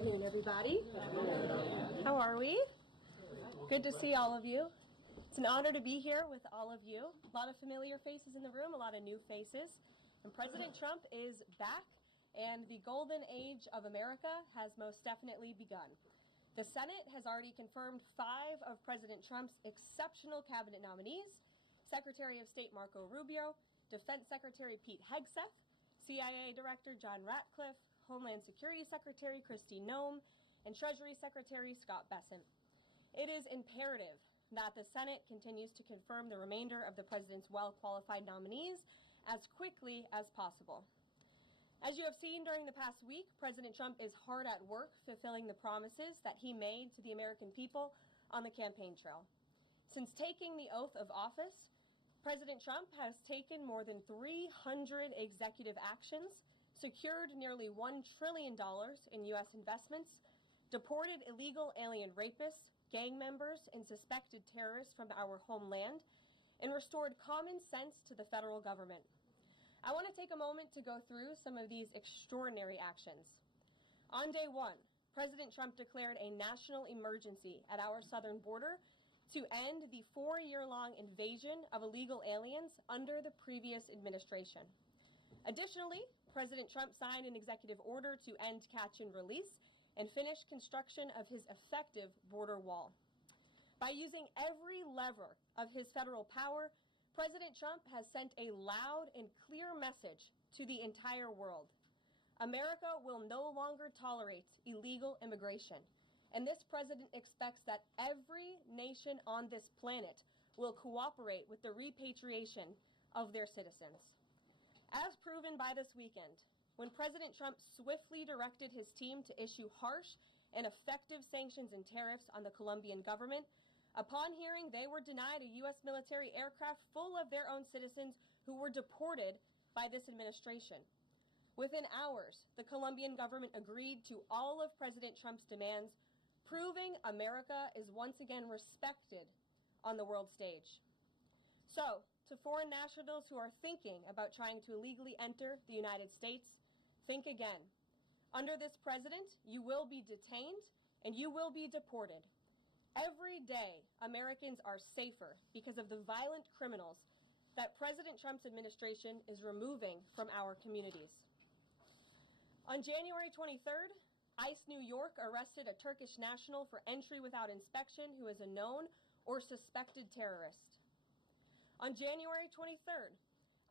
afternoon, everybody. How are we? Good to see all of you. It's an honor to be here with all of you. A lot of familiar faces in the room, a lot of new faces. And President Trump is back, and the golden age of America has most definitely begun. The Senate has already confirmed 5 of President Trump's exceptional cabinet nominees: Secretary of State Marco Rubio, Defense Secretary Pete Hegseth, CIA Director John Ratcliffe, Homeland Security Secretary Kristi Noem, and Treasury Secretary Scott Bessent. It is imperative that the Senate continues to confirm the remainder of the president's well-qualified nominees as quickly as possible. As you have seen during the past week, President Trump is hard at work fulfilling the promises that he made to the American people on the campaign trail. Since taking the oath of office, President Trump has taken more than 300 executive actions, secured nearly $1 trillion in U.S. investments, deported illegal alien rapists, gang members, and suspected terrorists from our homeland, and restored common sense to the federal government. I want to take a moment to go through some of these extraordinary actions. On day 1, President Trump declared a national emergency at our southern border to end the 4-year-long invasion of illegal aliens under the previous administration. Additionally, President Trump signed an executive order to end catch and release and finish construction of his effective border wall. By using every lever of his federal power, President Trump has sent a loud and clear message to the entire world. America will no longer tolerate illegal immigration, and this president expects that every nation on this planet will cooperate with the repatriation of their citizens. As proven by this weekend, when President Trump swiftly directed his team to issue harsh and effective sanctions and tariffs on the Colombian government, upon hearing they were denied a U.S. military aircraft full of their own citizens who were deported by this administration. Within hours, the Colombian government agreed to all of President Trump's demands, proving America is once again respected on the world stage. So, to foreign nationals who are thinking about trying to illegally enter the United States, think again. Under this president, you will be detained and you will be deported. Every day, Americans are safer because of the violent criminals that President Trump's administration is removing from our communities. On January 23rd, ICE New York arrested a Turkish national for entry without inspection who is a known or suspected terrorist. On January 23rd,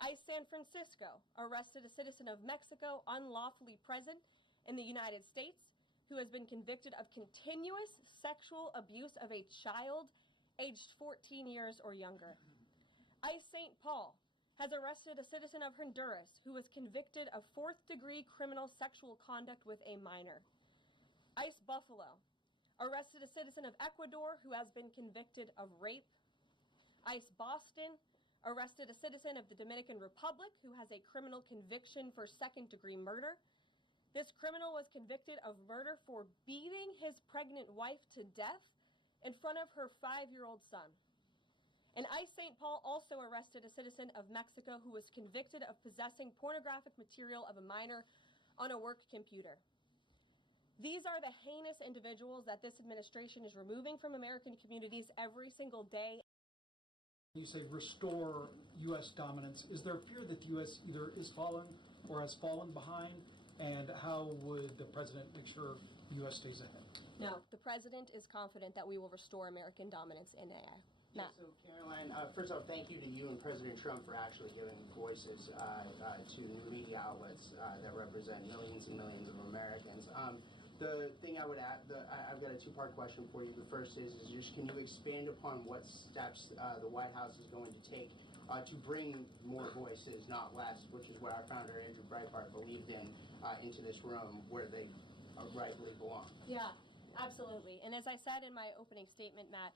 ICE San Francisco arrested a citizen of Mexico unlawfully present in the United States who has been convicted of continuous sexual abuse of a child aged 14 years or younger. ICE St. Paul has arrested a citizen of Honduras who was convicted of 4th-degree criminal sexual conduct with a minor. ICE Buffalo arrested a citizen of Ecuador who has been convicted of rape. ICE Boston arrested a citizen of the Dominican Republic who has a criminal conviction for 2nd-degree murder. This criminal was convicted of murder for beating his pregnant wife to death in front of her 5-year-old son. And ICE St. Paul also arrested a citizen of Mexico who was convicted of possessing pornographic material of a minor on a work computer. These are the heinous individuals that this administration is removing from American communities every single day. You say restore U.S. dominance. Is there a fear that the U.S. either is fallen or has fallen behind? And how would the president make sure the U.S. stays ahead? No, the president is confident that we will restore American dominance in AI. Yeah, so Caroline, first off, thank you to you and President Trump for actually giving voices to new media outlets that represent millions and millions of Americans. The thing I would add, I've got a 2-part question for you. The first is just can you expand upon what steps the White House is going to take to bring more voices, not less, which is what our founder, Andrew Breitbart, believed in, into this room where they rightly belong? Yeah. Absolutely. And as I said in my opening statement, Matt,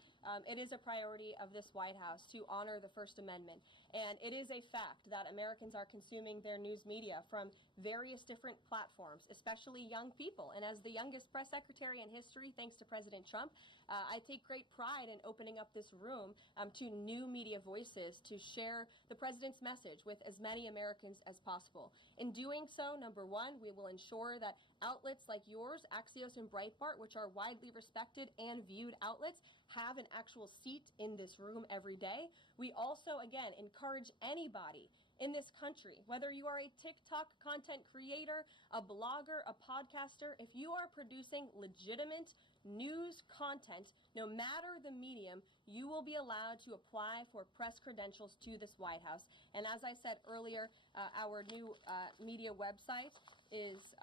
it is a priority of this White House to honor the First Amendment. And it is a fact that Americans are consuming their news media from various different platforms, especially young people. And as the youngest press secretary in history, thanks to President Trump, I take great pride in opening up this room to new media voices to share the president's message with as many Americans as possible. In doing so, number one, we will ensure that outlets like yours, Axios and Breitbart, which are widely respected and viewed outlets, have an actual seat in this room every day. We also, again, encourage anybody in this country, whether you are a TikTok content creator, a blogger, a podcaster, if you are producing legitimate news content, no matter the medium, you will be allowed to apply for press credentials to this White House. And as I said earlier, our new media website is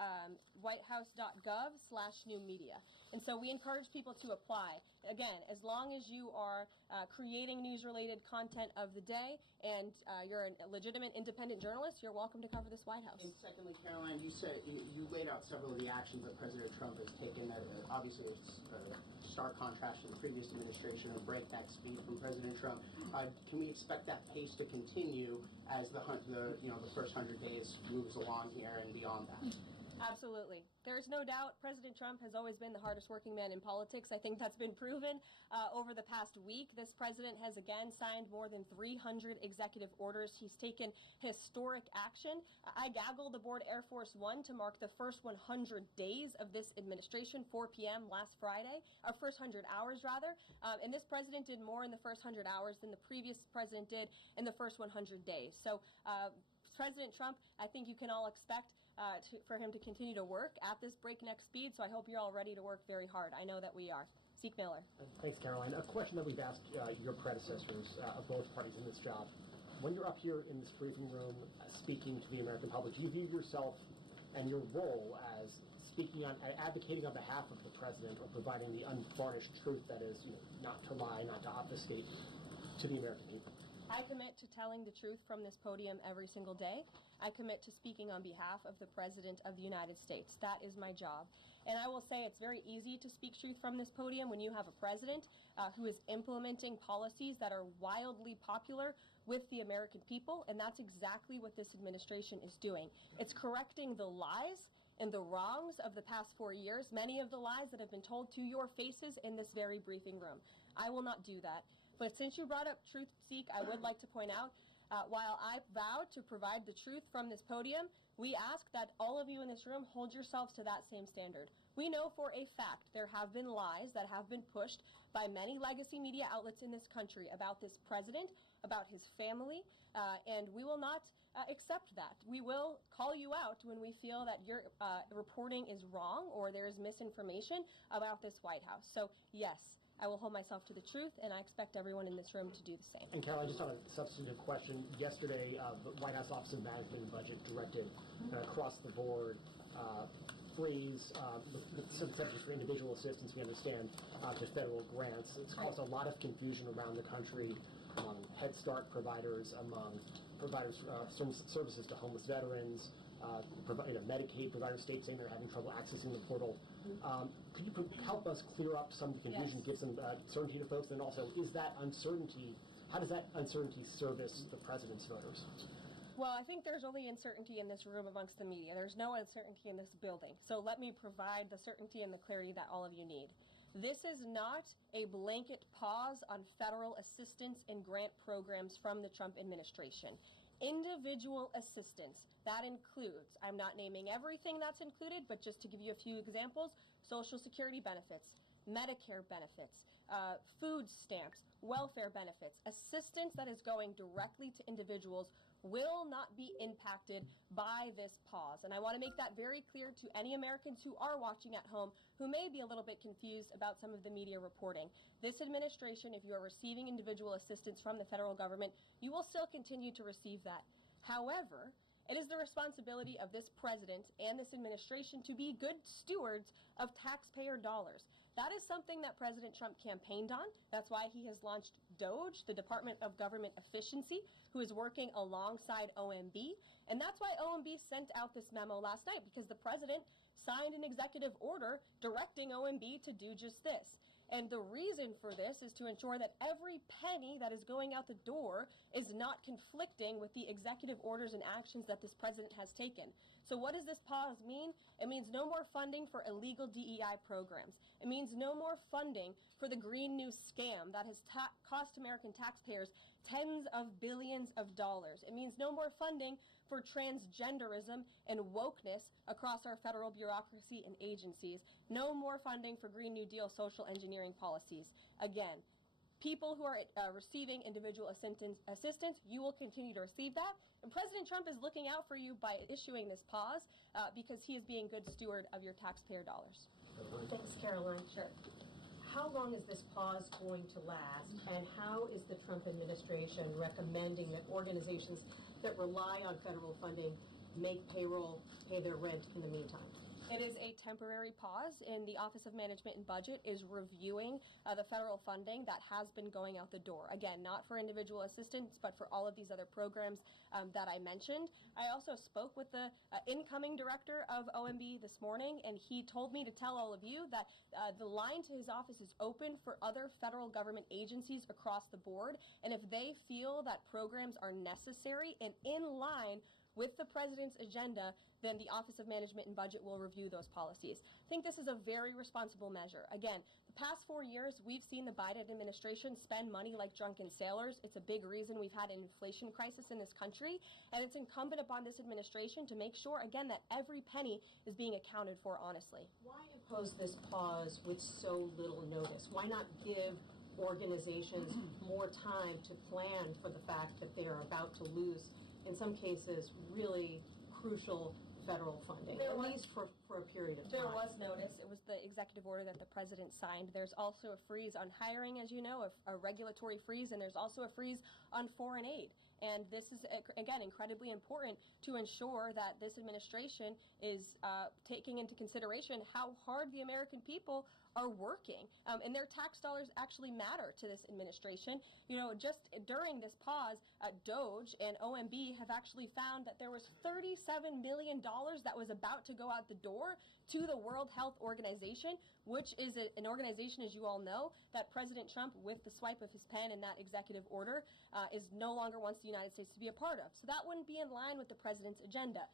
whitehouse.gov/new media. And so we encourage people to apply. Again, as long as you are creating news-related content of the day and you're a legitimate independent journalist, you're welcome to cover this White House. And secondly, Caroline, you said you laid out several of the actions that President Trump has taken. Obviously, it's a stark contrast to the previous administration of breakneck speed from President Trump. Can we expect that pace to continue as the first 100 days moves along here and beyond that? Absolutely. There's no doubt President Trump has always been the hardest working man in politics. I think that's been proven over the past week. This president has again signed more than 300 executive orders. He's taken historic action. I gaggled aboard Air Force One to mark the first 100 days of this administration, 4 p.m. last Friday, or first 100 hours rather. And this president did more in the first 100 hours than the previous president did in the first 100 days. So President Trump, I think you can all expect for him to continue to work at this breakneck speed, so I hope you're all ready to work very hard. I know that we are. Zeke Miller. Thanks, Caroline. A question that we've asked your predecessors of both parties in this job. When you're up here in this briefing room speaking to the American public, do you view yourself and your role as speaking on, advocating on behalf of the president or providing the unvarnished truth that is, not to lie, not to obfuscate to the American people? I commit to telling the truth from this podium every single day. I commit to speaking on behalf of the President of the United States. That is my job. And I will say it's very easy to speak truth from this podium when you have a president who is implementing policies that are wildly popular with the American people, and that's exactly what this administration is doing. It's correcting the lies and the wrongs of the past 4 years, many of the lies that have been told to your faces in this very briefing room. I will not do that. But since you brought up truth, Zeke, I would like to point out, while I vowed to provide the truth from this podium, we ask that all of you in this room hold yourselves to that same standard. We know for a fact there have been lies that have been pushed by many legacy media outlets in this country about this president, about his family, and we will not accept that. We will call you out when we feel that your reporting is wrong or there is misinformation about this White House. So, yes, I will hold myself to the truth, and I expect everyone in this room to do the same. And Caroline, just on a substantive question, yesterday the White House Office of Management and Budget directed across the board freeze the subsidies for individual assistance, we understand, to federal grants. It's caused a lot of confusion around the country among Head Start providers, among providers services to homeless veterans, Medicaid providers, states saying they're having trouble accessing the portal. Could you help us clear up some of the confusion, give some certainty to folks, and also how does that uncertainty service the president's voters? Well, I think there's only uncertainty in this room amongst the media. There's no uncertainty in this building. So let me provide the certainty and the clarity that all of you need. This is not a blanket pause on federal assistance and grant programs from the Trump administration. Individual assistance, that includes, I'm not naming everything that's included, but just to give you a few examples, Social Security benefits, Medicare benefits, food stamps, welfare benefits, assistance that is going directly to individuals will not be impacted by this pause. And I want to make that very clear to any Americans who are watching at home who may be a little bit confused about some of the media reporting. This administration, if you are receiving individual assistance from the federal government, you will still continue to receive that. However, it is the responsibility of this president and this administration to be good stewards of taxpayer dollars. That is something that President Trump campaigned on. That's why he has launched DOGE, the Department of Government Efficiency, who is working alongside OMB. And that's why OMB sent out this memo last night, because the president signed an executive order directing OMB to do just this. And the reason for this is to ensure that every penny that is going out the door is not conflicting with the executive orders and actions that this president has taken. So what does this pause mean? It means no more funding for illegal DEI programs. It means no more funding for the Green New scam that has cost American taxpayers tens of billions of dollars. It means no more funding for transgenderism and wokeness across our federal bureaucracy and agencies. No more funding for Green New Deal social engineering policies. Again, people who are receiving individual assistance, you will continue to receive that. And President Trump is looking out for you by issuing this pause because he is being good steward of your taxpayer dollars. Thanks, Caroline. Sure. How long is this pause going to last, and how is the Trump administration recommending that organizations that rely on federal funding make payroll, pay their rent in the meantime? It is a temporary pause, and the Office of Management and Budget is reviewing the federal funding that has been going out the door. Again, not for individual assistance, but for all of these other programs that I mentioned. I also spoke with the incoming director of OMB this morning, and he told me to tell all of you that the line to his office is open for other federal government agencies across the board, and if they feel that programs are necessary and in line with the president's agenda, then the Office of Management and Budget will review those policies. I think this is a very responsible measure. Again, the past 4 years, we've seen the Biden administration spend money like drunken sailors. It's a big reason we've had an inflation crisis in this country, and it's incumbent upon this administration to make sure, again, that every penny is being accounted for honestly. Why impose this pause with so little notice? Why not give organizations more time to plan for the fact that they are about to lose, in some cases, really crucial federal funding, at least for a period of time? There was notice. It was the executive order that the president signed. There's also a freeze on hiring, as you know, a regulatory freeze, and there's also a freeze on foreign aid. And this is, again, incredibly important to ensure that this administration is taking into consideration how hard the American people are working. And their tax dollars actually matter to this administration. You know, just during this pause, DOJ and OMB have actually found that there was $37 million that was about to go out the door to the World Health Organization, which is an organization, as you all know, that President Trump, with the swipe of his pen in that executive order, is no longer wants the United States to be a part of. So that wouldn't be in line with the president's agenda.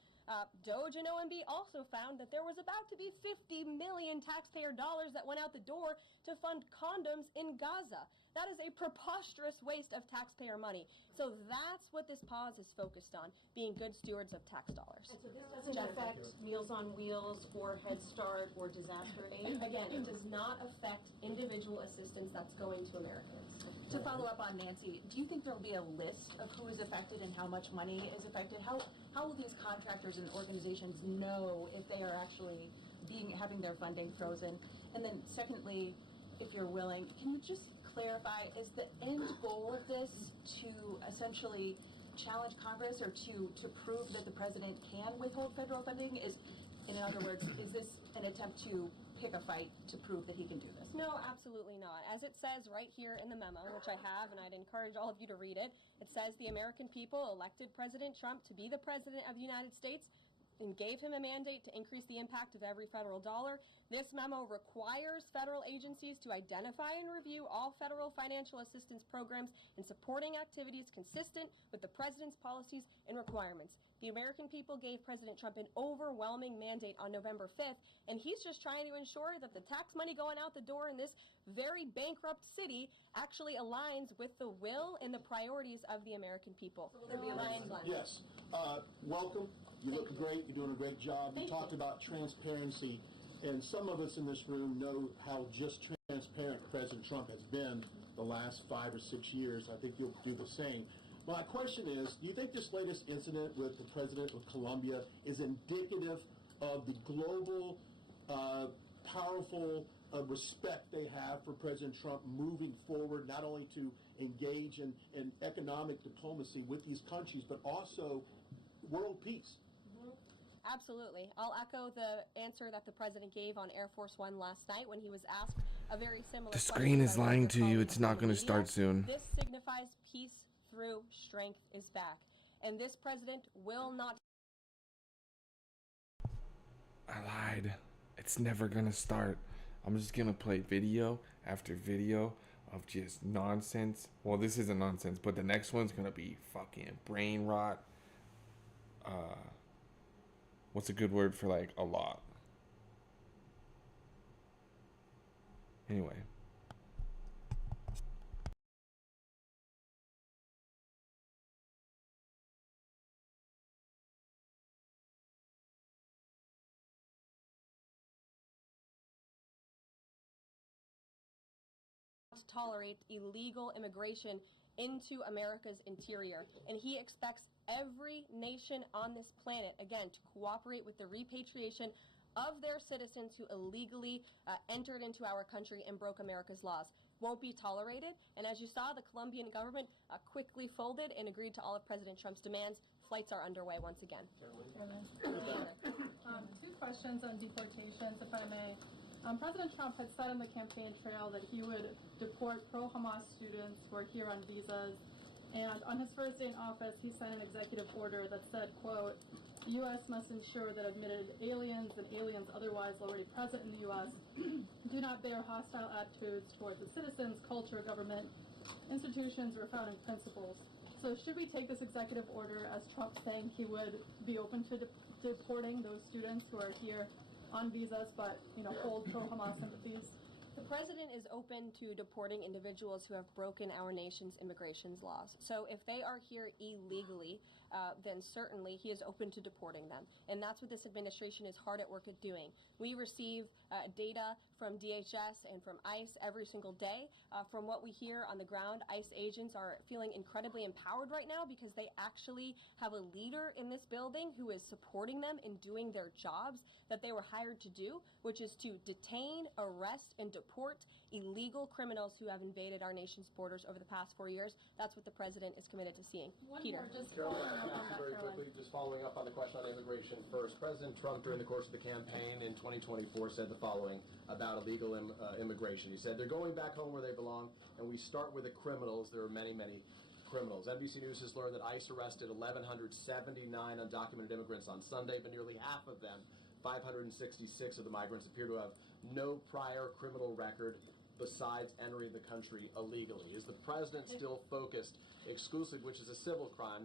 DOJ and OMB also found that there was about to be 50 million taxpayer dollars that went out the door to fund condoms in Gaza. That is a preposterous waste of taxpayer money. So that's what this pause is focused on, being good stewards of tax dollars. And so this doesn't affect Meals on Wheels or Head Start or disaster aid? Again, it does not affect individual assistance that's going to Americans. To follow up on Nancy, do you think there will be a list of who is affected and how much money is affected? How will these contractors and organizations know if they are actually having their funding frozen? And then secondly, if you're willing, can you just clarify, is the end goal of this to essentially challenge Congress or to prove that the president can withhold federal funding? In other words, is this an attempt to pick a fight to prove that he can do this? No, absolutely not. As it says right here in the memo, which I have, and I'd encourage all of you to read it, it says the American people elected President Trump to be the president of the United States and gave him a mandate to increase the impact of every federal dollar. This memo requires federal agencies to identify and review all federal financial assistance programs and supporting activities consistent with the president's policies and requirements. The American people gave President Trump an overwhelming mandate on November 5th, and he's just trying to ensure that the tax money going out the door in this very bankrupt city actually aligns with the will and the priorities of the American people. So will there be a Ryan Glenn. Yes. Welcome. You look great. You're doing a great job. You talked about transparency, and some of us in this room know how just transparent President Trump has been the last 5 or 6 years. I think you'll do the same. My question is, do you think this latest incident with the president of Colombia is indicative of the global, powerful respect they have for President Trump moving forward, not only to engage in economic diplomacy with these countries, but also world peace? Absolutely. I'll echo the answer that the president gave on Air Force One last night when he was asked a very similar question. The screen is by one of lying your to you. colleagues It's in not the going to media. start soon. This signifies peace through strength is back. And this president will not. I lied. It's never going to start. I'm just going to play video after video of just nonsense. Well, this isn't nonsense, but the next one's gonna be fucking brain rot. What's a good word for like a lot? Anyway. To tolerate illegal immigration into America's interior. And he expects every nation on this planet, again, to cooperate with the repatriation of their citizens who illegally entered into our country and broke America's laws. Won't be tolerated. And as you saw, the Colombian government quickly folded and agreed to all of President Trump's demands. Flights are underway once again. Two questions on deportations, if I may. President Trump had said on the campaign trail that he would deport pro-Hamas students who are here on visas. And on his first day in office, he signed an executive order that said, quote, the U.S. must ensure that admitted aliens and aliens otherwise already present in the U.S. do not bear hostile attitudes towards the citizens, culture, government, institutions, or founding principles. So should we take this executive order as Trump saying he would be open to deporting those students who are here on visas but, hold pro-Hamas sympathies? The president is open to deporting individuals who have broken our nation's immigration laws. So if they are here illegally, then certainly he is open to deporting them. And that's what this administration is hard at work at doing. We receive data from DHS and from ICE every single day. From what we hear on the ground, ICE agents are feeling incredibly empowered right now because they actually have a leader in this building who is supporting them in doing their jobs that they were hired to do, which is to detain, arrest, and deport illegal criminals who have invaded our nation's borders over the past 4 years. That's what the president is committed to seeing. Peter. Very quickly, just following up on the question on immigration first. President Trump, during the course of the campaign in 2024, said the following about illegal immigration. He said, they're going back home where they belong, and we start with the criminals. There are many, many criminals. NBC News has learned that ICE arrested 1,179 undocumented immigrants on Sunday, but nearly half of them, 566 of the migrants, appear to have no prior criminal record besides entering the country illegally. Is the president still focused exclusively, which is a civil crime,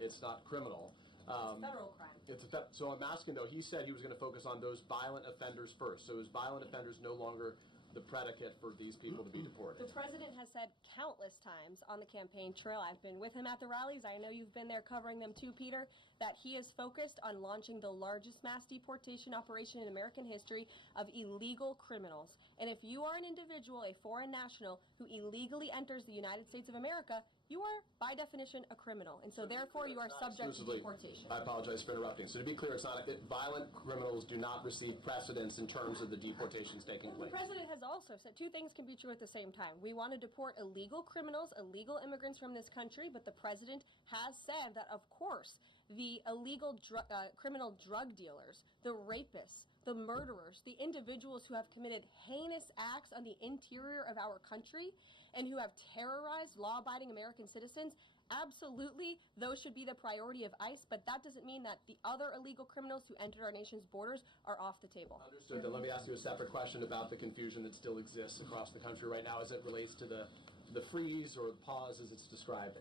it's not criminal. It's federal crime. So I'm asking though, he said he was going to focus on those violent offenders first. So is violent offenders no longer the predicate for these people to be deported? The president has said countless times on the campaign trail, I've been with him at the rallies, I know you've been there covering them too, Peter, that he is focused on launching the largest mass deportation operation in American history of illegal criminals. And if you are an individual, a foreign national, who illegally enters the United States of America, you are, by definition, a criminal. And so therefore, you are subject to deportation. I apologize for interrupting. So to be clear, it's not violent criminals do not receive precedence in terms of the deportations taking place. The president has also said two things can be true at the same time. We want to deport illegal criminals, illegal immigrants from this country, but the president has said that, of course, the illegal criminal drug dealers, the rapists, the murderers, the individuals who have committed heinous acts on the interior of our country and who have terrorized law-abiding American citizens, absolutely, those should be the priority of ICE, but that doesn't mean that the other illegal criminals who entered our nation's borders are off the table. Understood. Then let me ask you a separate question about the confusion that still exists across the country right now as it relates to the freeze or the pause as it's described.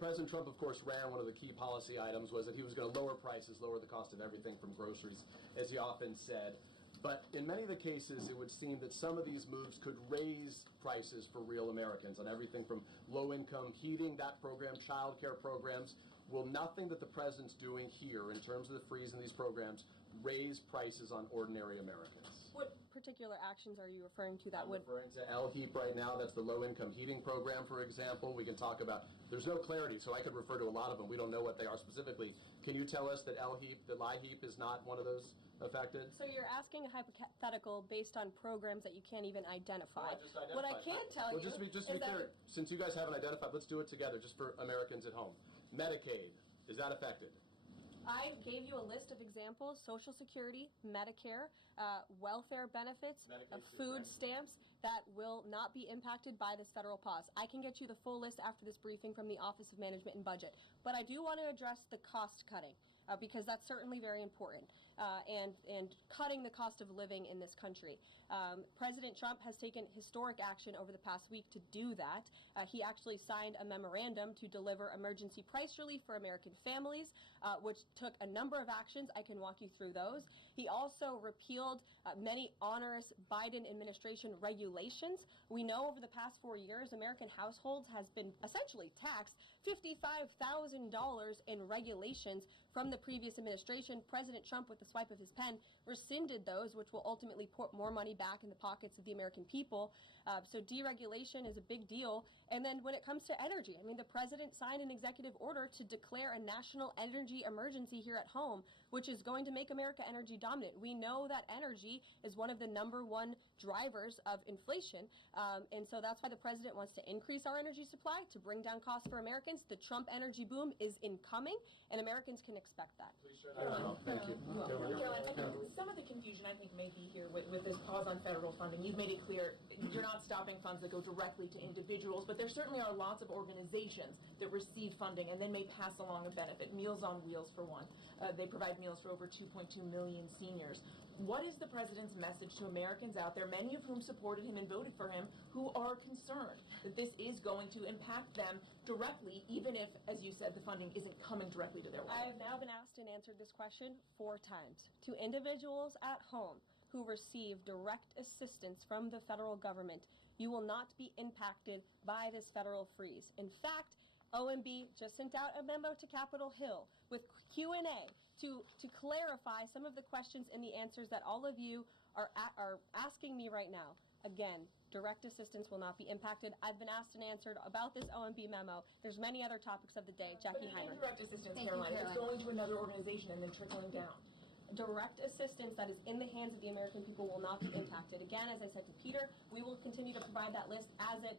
President Trump, of course, ran one of the key policy items was that he was going to lower prices, lower the cost of everything from groceries, as he often said. But in many of the cases, it would seem that some of these moves could raise prices for real Americans on everything from low-income heating, that program, child care programs. Will nothing that the president's doing here in terms of the freeze in these programs raise prices on ordinary Americans? What particular actions are you referring to that I'm would... referring to LHEAP right now. That's the low-income heating program, for example. We can talk about, there's no clarity, so I could refer to a lot of them. We don't know what they are specifically. Can you tell us that LHEAP is not one of those affected? So you're asking a hypothetical based on programs that you can't even identify. Well, I just identified. What I can tell you just to be is clear, since you guys haven't identified, let's do it together just for Americans at home. Medicaid, is that affected? I gave you a list of examples: Social Security, Medicare, welfare benefits, food stamps that will not be impacted by this federal pause. I can get you the full list after this briefing from the Office of Management and Budget. But I do want to address the cost cutting. because that's certainly very important, and cutting the cost of living in this country. President Trump has taken historic action over the past week to do that. He actually signed a memorandum to deliver emergency price relief for American families, which took a number of actions. I can walk you through those. He also repealed many onerous Biden administration regulations. We know over the past 4 years, American households has been essentially taxed $55,000 in regulations from the previous administration. President Trump, with the swipe of his pen, rescinded those, which will ultimately put more money back in the pockets of the American people. So deregulation is a big deal. And then when it comes to energy, I mean, the president signed an executive order to declare a national energy emergency here at home, which is going to make America energy dominant. We know that energy is one of the #1 drivers of inflation. And so that's why the president wants to increase our energy supply to bring down costs for Americans. The Trump energy boom is incoming, and Americans can expect that. Thank you. Caroline, I think some of the confusion I think may be here with this pause on federal funding. You've made it clear you're not stopping funds that go directly to individuals, but there certainly are lots of organizations that receive funding and then may pass along a benefit. Meals on Wheels, for one. They provide meals for over 2.2 million seniors. What is the president's message to Americans out there, many of whom supported him and voted for him, who are concerned that this is going to impact them directly, even if, as you said, the funding isn't coming directly to their wallet? I have now been asked and answered this question 4 times. To individuals at home who receive direct assistance from the federal government, you will not be impacted by this federal freeze. In fact, OMB just sent out a memo to Capitol Hill with Q&A to clarify some of the questions and the answers that all of you are asking me right now. Again, direct assistance will not be impacted. I've been asked and answered about this OMB memo. There's many other topics of the day. Jackie Heimer. Direct assistance, Caroline, it's going to another organization and then trickling down. Direct assistance that is in the hands of the American people will not be impacted. Again, as I said to Peter, we will continue to provide that list as it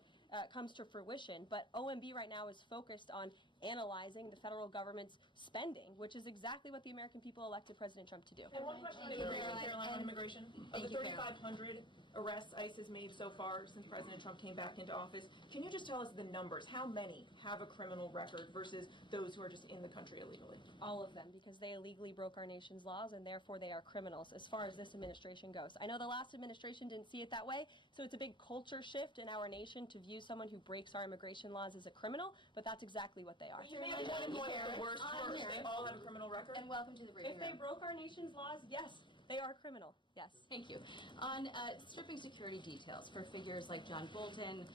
comes to fruition, but OMB right now is focused on analyzing the federal government's spending, which is exactly what the American people elected President Trump to do. And one question to Caroline on immigration. Of the 3,500 arrests ICE has made so far since President Trump came back into office, can you just tell us the numbers? How many have a criminal record versus those who are just in the country illegally? All of them, because they illegally broke our nation's laws, and therefore they are criminals as far as this administration goes. I know the last administration didn't see it that way, so it's a big culture shift in our nation to view someone who breaks our immigration laws as a criminal, but that's exactly what they are. You made one point the worst part. They all have a criminal record? And welcome to the briefing If they room. broke our nation's laws, yes, they are criminal. Yes. Thank you. On stripping security details for figures like John Bolton,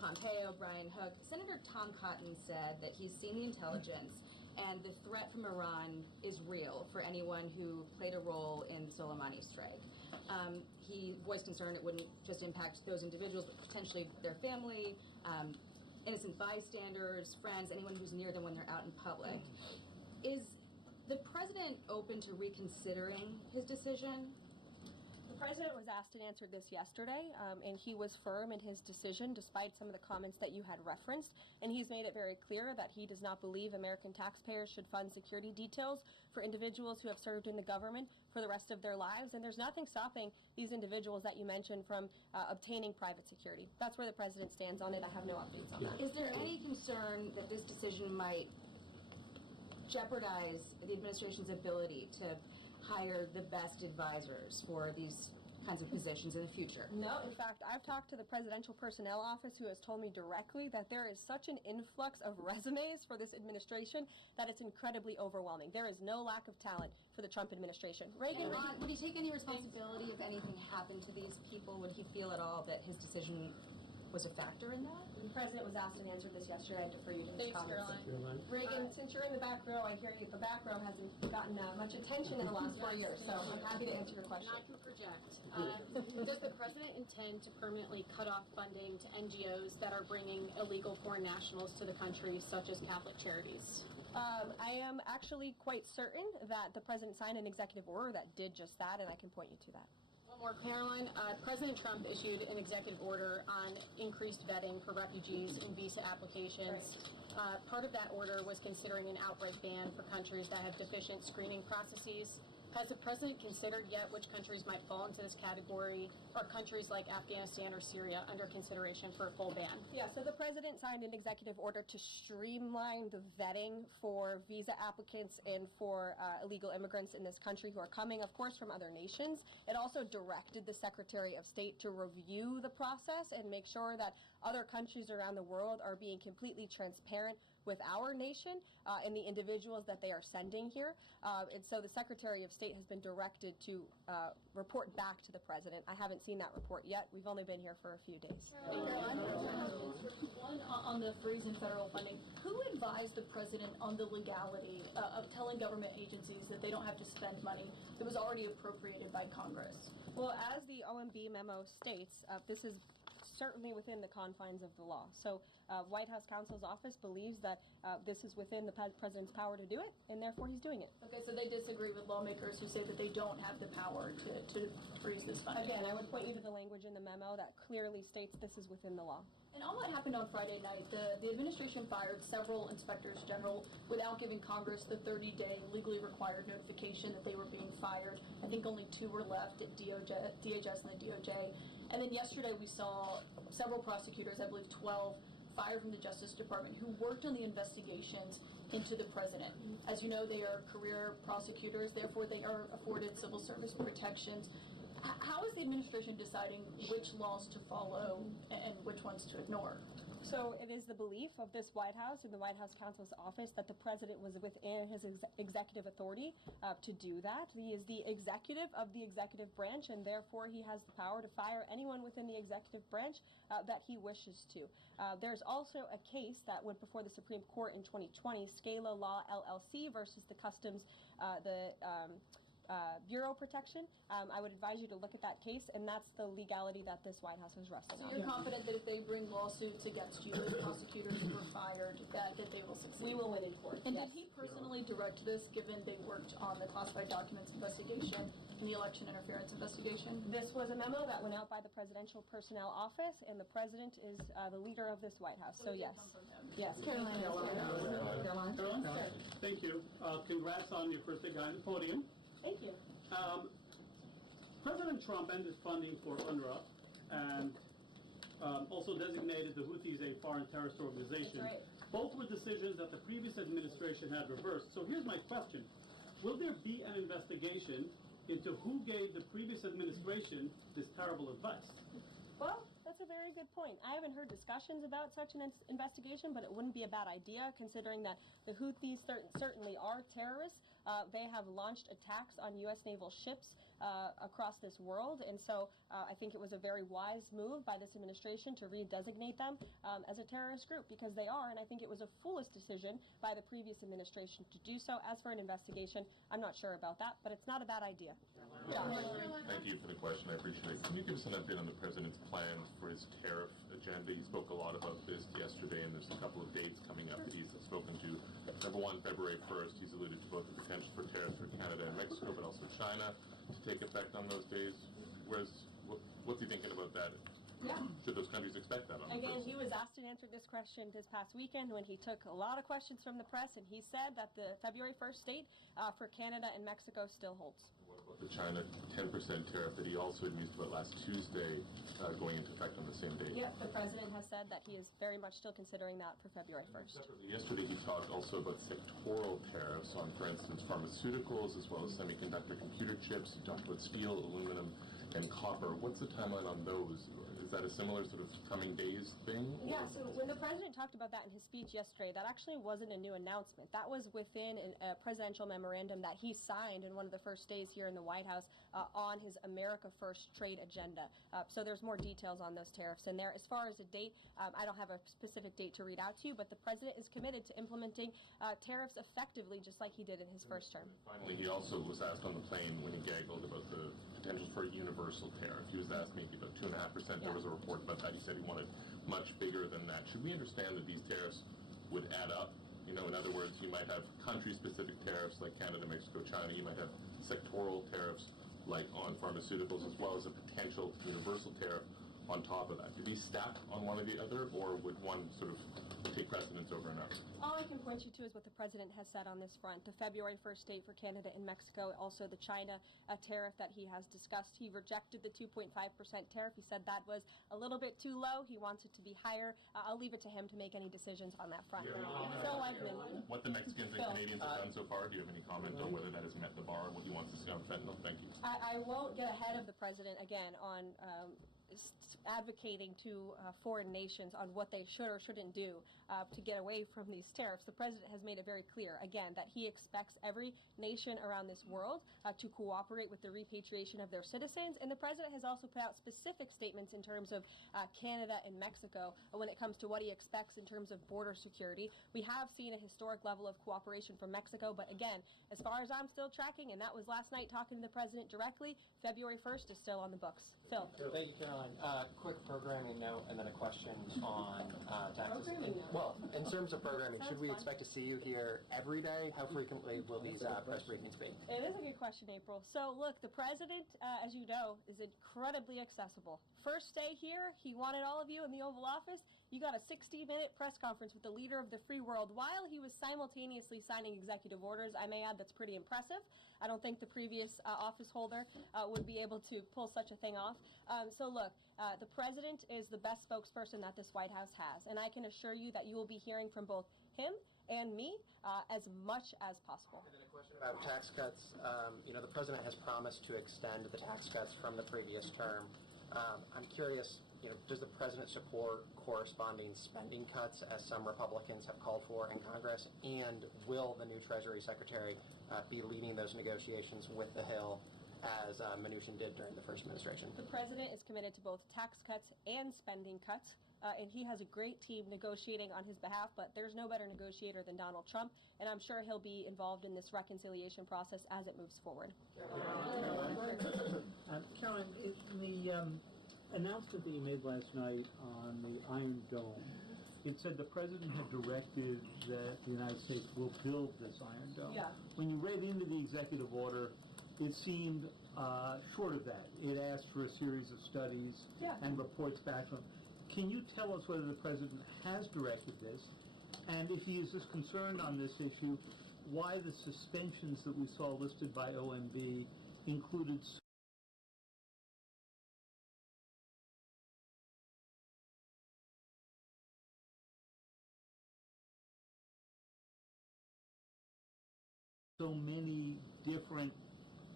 Pompeo, Brian Hook, Senator Tom Cotton said that he's seen the intelligence and the threat from Iran is real for anyone who played a role in the Soleimani strike. He voiced concern it wouldn't just impact those individuals, but potentially their family, innocent bystanders, friends, anyone who's near them when they're out in public. Is the president open to reconsidering his decision? The president was asked and answered this yesterday, and he was firm in his decision despite some of the comments that you had referenced, and he's made it very clear that he does not believe American taxpayers should fund security details for individuals who have served in the government for the rest of their lives, and there's nothing stopping these individuals that you mentioned from obtaining private security. That's where the president stands on it. I have no updates on that. Is there any concern that this decision might jeopardize the administration's ability to hire the best advisors for these kinds of positions in the future? No, in fact, I've talked to the Presidential Personnel Office, who has told me directly that there is such an influx of resumes for this administration that it's incredibly overwhelming. There is no lack of talent for the Trump administration. Reagan, would he take any responsibility if anything happened to these people? Would he feel at all that his decision was a factor in that? The president was asked and answered this yesterday. I defer you to his Thanks, comments. Caroline. Reagan, since you're in the back row, I hear you, the back row hasn't gotten much attention in the last 4 years, so I'm happy to answer your question. And I can project. Does the president intend to permanently cut off funding to NGOs that are bringing illegal foreign nationals to the country, such as Catholic Charities? I am actually quite certain that the president signed an executive order that did just that, and I can point you to that. One more, Caroline. President Trump issued an executive order on increased vetting for refugees in visa applications. Part of that order was considering an outright ban for countries that have deficient screening processes. Has the president considered yet which countries might fall into this category? Are countries like Afghanistan or Syria under consideration for a full ban? Yeah, so the president signed an executive order to streamline the vetting for visa applicants and for illegal immigrants in this country who are coming, of course, from other nations. It also directed the Secretary of State to review the process and make sure that other countries around the world are being completely transparent with our nation and the individuals that they are sending here. And so the Secretary of State has been directed to report back to the president. I haven't seen that report yet. We've only been here for a few days. One on the freeze in federal funding. Who advised the president on the legality of telling government agencies that they don't have to spend money that was already appropriated by Congress? Well, as the OMB memo states, this is certainly within the confines of the law. So White House counsel's office believes that this is within the president's power to do it, and therefore he's doing it. Okay, so they disagree with lawmakers who say that they don't have the power to freeze this funding. Again, I would point you to the language in the memo that clearly states this is within the law. And on what happened on Friday night, the administration fired several inspectors general without giving Congress the 30-day legally required notification that they were being fired. I think only 2 were left at DHS and the DOJ. And then yesterday we saw several prosecutors, I believe 12, fired from the Justice Department who worked on the investigations into the president. As you know, they are career prosecutors, therefore they are afforded civil service protections. How is the administration deciding which laws to follow and which ones to ignore? So it is the belief of this White House and the White House counsel's office that the president was within his executive authority to do that. He is the executive of the executive branch, and therefore he has the power to fire anyone within the executive branch that he wishes to. There's also a case that went before the Supreme Court in 2020, Scala Law LLC versus the Customs, Bureau Protection. I would advise you to look at that case, and that's the legality that this White House is resting on. So you're confident that if they bring lawsuits against you, the prosecutors who were fired, that they will succeed? We will win in court. And yes. did he personally direct this, given they worked on the classified documents investigation and the election interference investigation? This was a memo that went out by the Presidential Personnel Office, and the president is the leader of this White House. So yes. Yes. Caroline. Thank you. Congrats on your first day behind the podium. Thank you. President Trump ended funding for UNRWA and also designated the Houthis a foreign terrorist organization. That's right. Both were decisions that the previous administration had reversed. So here's my question. Will there be an investigation into who gave the previous administration this terrible advice? Well, that's a very good point. I haven't heard discussions about such an investigation, but it wouldn't be a bad idea considering that the Houthis certainly are terrorists. They have launched attacks on U.S. naval ships across this world, and so I think it was a very wise move by this administration to redesignate them as a terrorist group, because they are, and I think it was a foolish decision by the previous administration to do so. As for an investigation, I'm not sure about that, but it's not a bad idea. Thank you for the question. I appreciate it. Can you give us an update on the president's plans for his tariff agenda? He spoke a lot about this yesterday, and there's a couple of dates coming up that he's spoken to. Number one, February 1st, he's alluded to both the potential for tariffs for Canada and Mexico, but also China to take effect on those days. What's he thinking about that? Yeah. Should those countries expect that on the Again, first? he was asked and answered this question this past weekend when he took a lot of questions from the press, and he said that the February 1st date for Canada and Mexico still holds. What about the China 10% tariff that he also had used about last Tuesday going into effect on the same day? Yeah, the president has said that he is very much still considering that for February 1st. Separately, yesterday he talked also about sectoral tariffs on, for instance, pharmaceuticals as well as semiconductor computer chips. He talked about steel, aluminum, and copper. What's the timeline on those? Is that a similar sort of coming days thing? Yeah, so when the president talked about that in his speech yesterday, that actually wasn't a new announcement. That was within a presidential memorandum that he signed in one of the first days here in the White House on his America First trade agenda. So there's more details on those tariffs in there. As far as a date, I don't have a specific date to read out to you, but the president is committed to implementing tariffs effectively, just like he did in his first term. Finally, he also was asked on the plane when he gaggled about the potential for a universal tariff. He was asked maybe about 2.5%. There was a report about that. He said he wanted much bigger than that. Should we understand that these tariffs would add up? You know, in other words, you might have country-specific tariffs like Canada, Mexico, China. You might have sectoral tariffs like on pharmaceuticals, as well as a potential universal tariff on top of that? Do these stack on one or the other, or would one sort of take precedence over another? All I can point you to is what the president has said on this front. The February 1st date for Canada and Mexico, also the China tariff that he has discussed. He rejected the 2.5% tariff. He said that was a little bit too low. He wants it to be higher. I'll leave it to him to make any decisions on that front. So I've been... What the Mexicans and Canadians have done so far, do you have any comment on whether that has met the bar and what he wants to see on fentanyl? Thank you. I won't get ahead of the president again on advocating to foreign nations on what they should or shouldn't do to get away from these tariffs. The president has made it very clear, again, that he expects every nation around this world to cooperate with the repatriation of their citizens, and the president has also put out specific statements in terms of Canada and Mexico when it comes to what he expects in terms of border security. We have seen a historic level of cooperation from Mexico, but again, as far as I'm still tracking, and that was last night talking to the president directly, February 1st is still on the books. Phil. Thank you, Caroline. Quick programming note and then a question on taxes. Well, in terms of programming, should we expect to see you here every day? How frequently will these press briefings be? It is a good question, April. So look, the president, as you know, is incredibly accessible. First day here, he wanted all of you in the Oval Office. You got a 60-minute press conference with the leader of the free world while he was simultaneously signing executive orders. I may add that's pretty impressive. I don't think the previous office holder would be able to pull such a thing off. So look, the president is the best spokesperson that this White House has, and I can assure you that you will be hearing from both him and me as much as possible. And then a question about tax cuts. The president has promised to extend the tax cuts from the previous term. I'm curious, does the president support corresponding spending cuts, as some Republicans have called for in Congress? And will the new Treasury Secretary be leading those negotiations with the Hill, as Mnuchin did during the first administration? The president is committed to both tax cuts and spending cuts, and he has a great team negotiating on his behalf, but there's no better negotiator than Donald Trump, and I'm sure he'll be involved in this reconciliation process as it moves forward. Caroline, in the announcement that you made last night on the Iron Dome, it said the president had directed that the United States will build this Iron Dome. Yeah. When you read into the executive order, it seemed short of that. It asked for a series of studies and reports back from. Can you tell us whether the president has directed this, and if he is as concerned on this issue, why the suspensions that we saw listed by OMB included so many different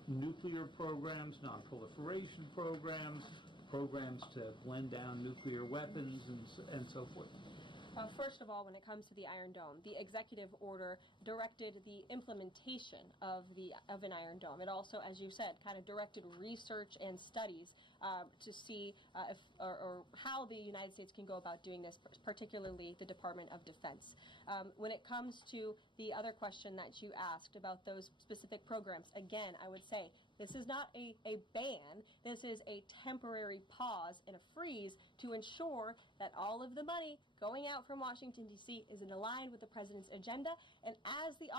nuclear programs, non-proliferation programs, programs to blend down nuclear weapons, and so forth? First of all, when it comes to the Iron Dome, the executive order directed the implementation of an Iron Dome. It also, as you said, kind of directed research and studies to see if or how the United States can go about doing this, particularly the Department of Defense. When it comes to the other question that you asked about those specific programs, again, I would say this is not a ban. This is a temporary pause and a freeze to ensure that all of the money going out from Washington, D.C. is in line with the president's agenda. And as the